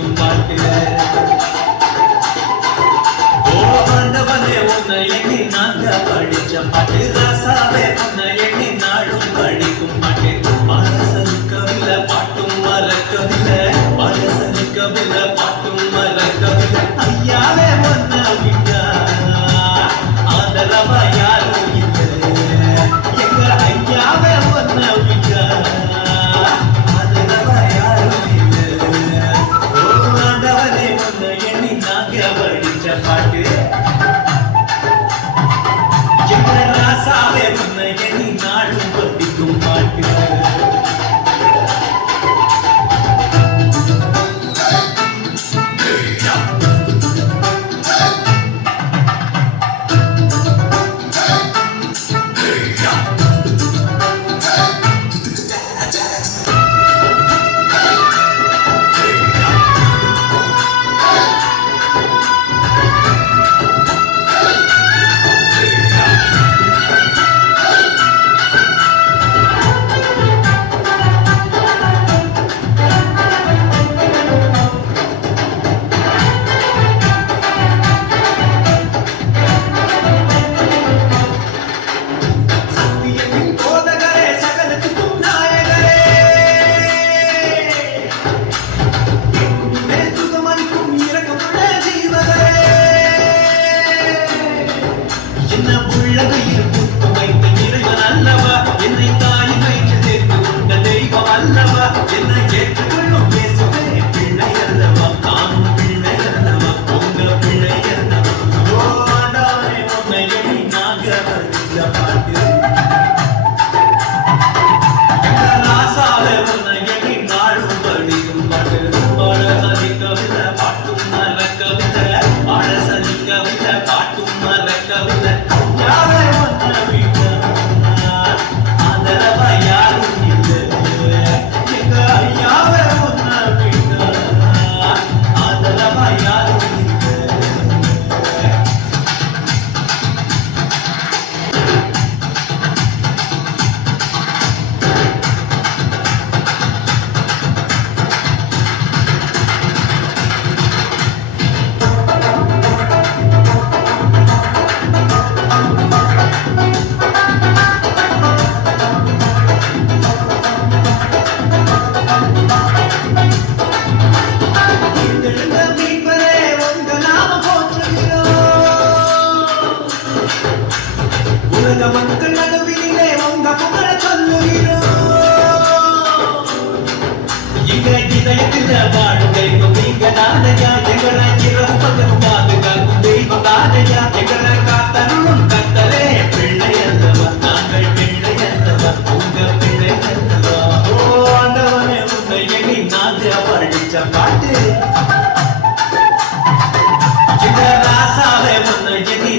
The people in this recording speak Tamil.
படிக்கும் பாட்டு. ஓ ஆண்டவனே உன்னை எண்ணி நாங்க படிச்ச பாட்டு. ராசாவே உன்னை எண்ணி நாடும் படிக்கும் பாட்டு. மனசனுக்கவில்லை பாட்டும் மறக்கவில்லை, மனசனுக்கவில்லை பாட்டும் மறக்கவில்லை. ஐயாவே ஒன்ன விட்டா ஆதரவா யாரும் இல்லை. எங்க ஐயாவே ஒன்ன விட்டா ஆதரவா யாரும் இல்லை. ஓ ஆண்டவனே உன்னை எண்ணி நாங்க படிச்ச பாட்டு. எங்க ராசாவே உன்னை எண்ணி நாடும் படிக்கும் பாட்டு. மக்கள் நடுவிலே உங்க புகழ சொல்லுகிறோம். எங்க இதயத்தில் வாழும் தெய்வம் நீங்க தானையா. எங்களை இரவு பகலும் பாதுகாக்கும் தெய்வம் தானையா. எங்களை காத்தருளும் கத்தலே பிள்ளை அல்லவா, நாங்கள் பிள்ளை அல்லவா, உங்க பிள்ளை அல்லவா. ஓ ஆண்டவனே உன்னை எண்ணி நாங்க படிச்ச பாட்டு. எங்க ராசாவே உன்னை எண்ணி